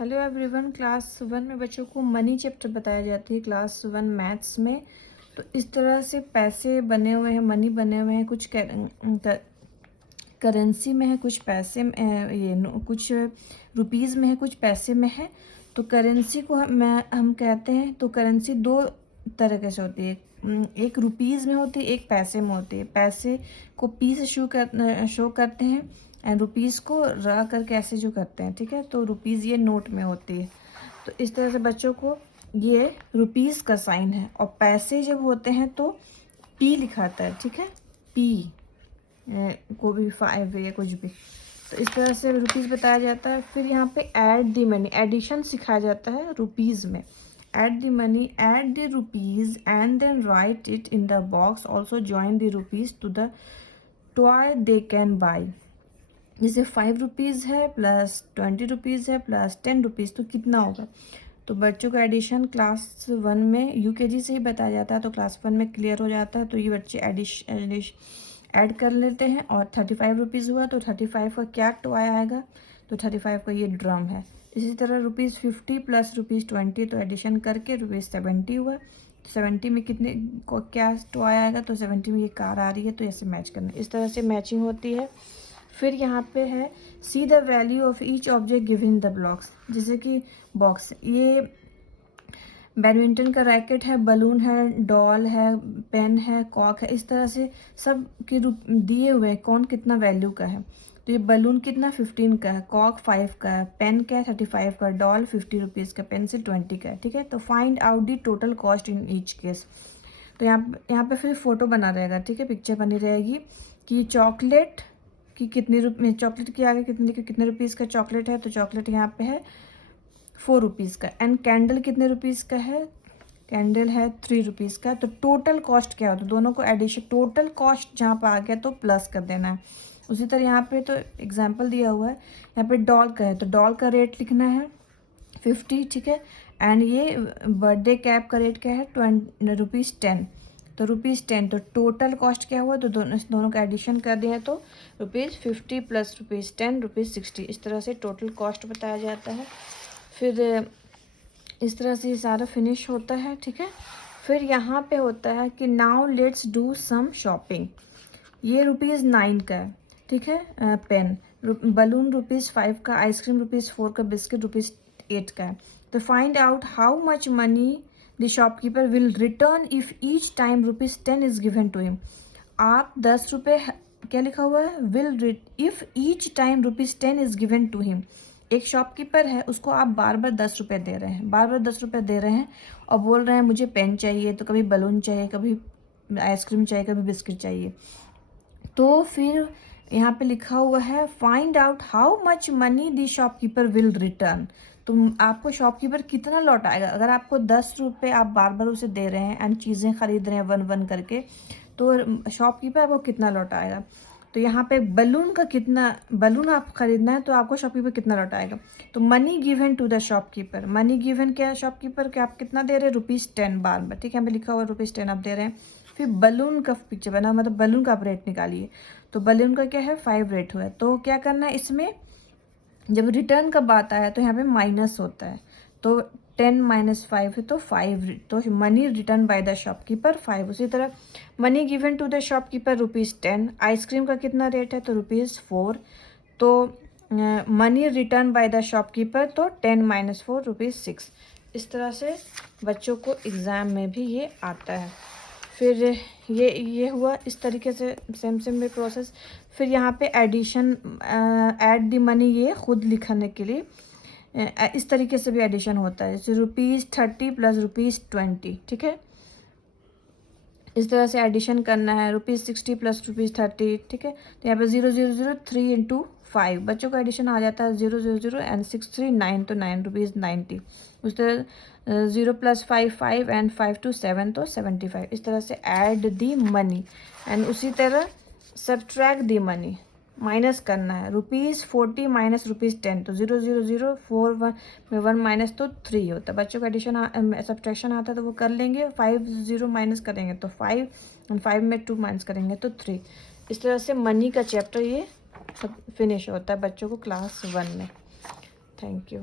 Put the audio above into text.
Hello everyone, class 1 में बच्चों को मनी चैप्टर बताया जाती है क्लास 1 मैथ्स में। तो इस तरह से पैसे बने हुए हैं, मनी बने हुए हैं, कुछ करेंसी में है, कुछ पैसे में कुछ रुपीज़ में है, कुछ पैसे में है। तो करेंसी को हम कहते हैं, तो करेंसी दो तरह से होती है, एक रुपीज़ में होती है, एक पैसे में होती है। पैसे को पी से शो करते हैं एंड रुपीज़ को र करके ऐसे जो करते हैं, ठीक है। तो रुपीज़ ये नोट में होती है। तो इस तरह से बच्चों को ये रुपीज़ का साइन है, और पैसे जब होते हैं तो पी लिखाता है, ठीक है, पी को भी 5 या कुछ भी। तो इस तरह से रुपीज़ बताया जाता है। फिर यहाँ पे ऐड द मनी, एडिशन सिखाया जाता है रुपीज़ में। Add the money, add the rupees and then write it in the box, also join the rupees to the toy they can buy. जैसे 5 रुपीज़ है प्लस 20 रुपीज़ है plus 10 rupees, तो कितना होगा। तो बच्चों का एडिशन क्लास 1 में यूकेजी से ही बताया जाता है, तो क्लास 1 में क्लियर हो जाता है। तो ये बच्चे ऐड कर लेते हैं, और 35 रुपीज़ हुआ तो 35 का क्या टॉय आएगा, तो 35 का ये ड्रम है। इसी तरह ₹50 प्लस ₹20, तो एडिशन करके ₹70 हुआ। 70 में कितने को क्या टॉय आएगा, तो 70 में ये कार आ रही है, तो ऐसे मैच करना। इस तरह से मैचिंग होती है। फिर यहाँ पे है see the value of each object given the blocks. जैसे कि बॉक्स, ये बैडमिंटन का रैकेट है, बलून है, डॉल है, पेन है, कॉक है। इस तरह से सब के रूप दिए हुए हैं, कौन कितना वैल्यू का है। तो ये बलून कितना 15 का है, कॉक 5 का है, पेन क्या है 35 का, डॉल 50 रुपीज़ का, पेंसिल 20 का है, ठीक है। तो find out the total cost in each case. तो यहाँ पे फिर फोटो बना रहेगा, ठीक है, पिक्चर बनी रहेगी कि चॉकलेट कि कितने चॉकलेट के आगे कितने रुपीज़ का चॉकलेट है। तो चॉकलेट यहाँ पे है 4 रुपीज़ का। एंड कैंडल कितने रुपीज़ का है, कैंडल है 3 रुपीज़ का। तो टोटल कॉस्ट क्या होता है, दोनों को एडिशन, टोटल कॉस्ट जहाँ पर आ गया तो प्लस कर देना है। उसी तरह यहाँ पे तो एग्जाम्पल दिया हुआ है, यहाँ पे डॉल का है, तो डॉल का रेट लिखना है 50, ठीक है। एंड ये बर्थडे कैप का रेट क्या है ₹10, तो ₹10। तो टोटल कॉस्ट क्या हुआ, तो दोनों का एडिशन कर दिया तो ₹50 प्लस ₹10 ₹60। इस तरह से टोटल कॉस्ट बताया जाता है। फिर इस तरह से ये सारा फिनिश होता है, ठीक है। फिर यहाँ पे होता है कि now let's do some shopping. ये ₹9 का है, ठीक है। पेन, बलून ₹5 का, आइसक्रीम ₹4 का, बिस्किट ₹8 का है। तो find out how much money the shopkeeper will return if each time ₹10 is given to him. आप 10 रुपये, क्या लिखा हुआ है, will if each time ₹10 is given to him. एक शॉपकीपर है, उसको आप बार बार 10 रुपये दे रहे हैं, बार बार 10 रुपये दे रहे हैं, और बोल रहे हैं मुझे पेन चाहिए, तो कभी बलून चाहिए, कभी आइसक्रीम चाहिए, कभी बिस्किट चाहिए। तो फिर यहाँ पे लिखा हुआ है find out how much money the shopkeeper will return. तो आपको शॉपकीपर कितना लौटाएगा। अगर आपको 10 रुपये आप बार बार उसे दे रहे हैं एंड चीज़ें खरीद रहे हैं वन वन करके, तो शॉपकीपर आपको कितना लौटाएगा। तो यहाँ पे बलून का कितना, बलून आप खरीदना है तो आपको शॉपकीपर कितना लौटाएगा। तो money given to the shopkeeper, money given क्या है शॉपकीपर के, आप कितना दे रहे हैं, ₹10 बार बार, ठीक है, हमें लिखा हुआ ₹10 आप दे रहे हैं। फिर बलून का पिक्चर बना, मतलब बलून का आप रेट निकालिए। तो बलून का क्या है 5 रेट हुआ है। तो क्या करना है इसमें, जब रिटर्न का बात आया तो यहाँ पे माइनस होता है। तो 10 माइनस 5 है तो 5, तो money return by the shopkeeper 5। उसी तरह money given to the shopkeeper ₹10। Ice cream का कितना रेट है, तो ₹4। तो money return by the shopkeeper, तो 10 माइनस 4 ₹6। इस तरह से बच्चों को एग्ज़ाम में भी ये आता है। फिर ये हुआ इस तरीके से सेम में प्रोसेस। फिर यहाँ पे एडिशन, ऐड द मनी, ये खुद लिखने के लिए इस तरीके से भी एडिशन होता है, जैसे ₹30 प्लस ₹20, ठीक है। इस तरह से एडिशन करना है, ₹60 प्लस ₹30, ठीक है। तो यहाँ पे 000 3 इंटू 5, बच्चों का एडिशन आ जाता है 000 एंड 6 3 9, तो ₹9 उस तरह 0 प्लस 5 5 एंड 5 to 7, तो 75। इस तरह से ऐड दी मनी एंड उसी तरह सब्ट्रैक्ट दी मनी, माइनस करना है। ₹40 माइनस ₹10, तो 000 4 1 में 1 माइनस तो 3 होता है। बच्चों का एडिशन सब्ट्रैक्शन आता है तो वो कर लेंगे। 5 0 माइनस करेंगे तो 5, एंड 5 में 2 माइनस करेंगे तो 3। इस तरह से मनी का चैप्टर ये फिनिश होता है बच्चों को क्लास 1 में। Thank you.